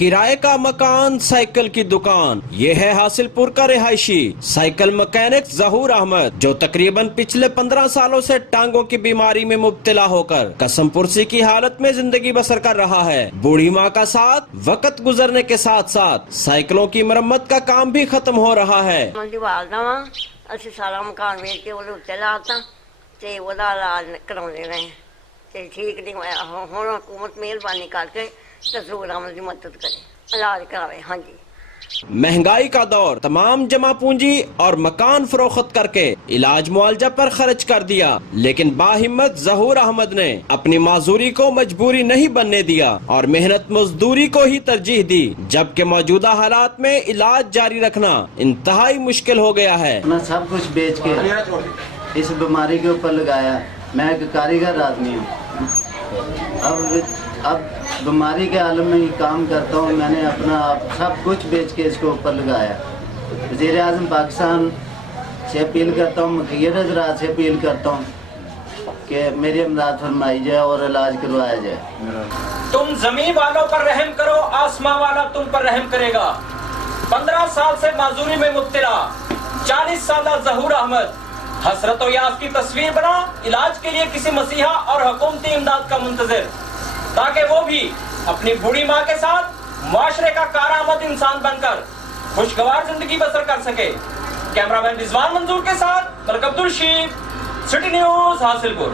کرائے کا مکان، سائیکل کی دکان، یہ ہے حاصل پور کا رہائشی سائیکل مکینک ظہور احمد، جو تقریباً پچھلے 15 سالوں سے ٹانگوں کی بیماری میں مبتلا ہو کر قسم پرسی کی حالت میں زندگی بسر کر رہا ہے۔ بوڑھی ماں کا ساتھ وقت گزرنے کے ساتھ ساتھ سائیکلوں کی مرمت کا کام بھی ختم ہو رہا ہے۔ ਅਸੀਂ ਸਾਰਾ ਮਕਾਨ ਵੇਚ ਕੇ ਉਹਦੇ ਉੱਤੇ ਲਾਤਾ ਤੇ ਉਹਦਾ ਇਲਾਜ ਕਰਾਉਂਦੇ ਰਹੇ ਤੇ ਠੀਕ ਨਹੀਂ ਹੋਇਆ। ਹੁਣ ਹਕੂਮਤ ਮਿਹਰਬਾਨੀ ਕਰਕੇ ਤੇ ਜ਼ਹੂਰ ਅਹਿਮਦ ਦੀ ਮਦਦ ਕਰੇ, ਇਲਾਜ ਕਰਾਵੇ। ਹਾਂਜੀ, مہنگائی کا دور، تمام جمع پونجی اور مکان فروخت کر کے علاج معالجہ پر خرچ کر دیا، لیکن باہمت ظہور احمد نے اپنی معذوری کو مجبوری نہیں بننے دیا اور محنت مزدوری کو ہی ترجیح دی، جبکہ موجودہ حالات میں علاج جاری رکھنا انتہائی مشکل ہو گیا ہے۔ میں سب کچھ بیچ کے اس بیماری کے اوپر لگایا۔ میں ایک کاریگر آدمی ہوں، اب بیماری کے عالم میں ہی کام کرتا ہوں۔ میں نے اپنا سب کچھ بیچ کے اس کے اوپر لگایا۔ وزیر اعظم پاکستان سے اپیل کرتا ہوں، مخیر حضرات سے اپیل کرتا ہوں کہ میری امداد فرمائی جائے اور علاج کروایا جائے۔ تم زمین والوں پر رحم کرو، آسمان والا تم پر رحم کرے گا۔ 15 سال سے معذوری میں مبتلا 40 سالہ ظہور احمد حسرت و یاس کی تصویر بنا، علاج کے لیے کسی مسیحا اور حکومتی امداد کا منتظر، تاکہ وہ بھی اپنی بوڑھی ماں کے ساتھ معاشرے کا کارآمد انسان بن کر خوشگوار زندگی بسر کر سکے۔ کیمرہ مین رضوان منظور کے ساتھ ملک عبدالشید، سٹی نیوز، حاصل پور۔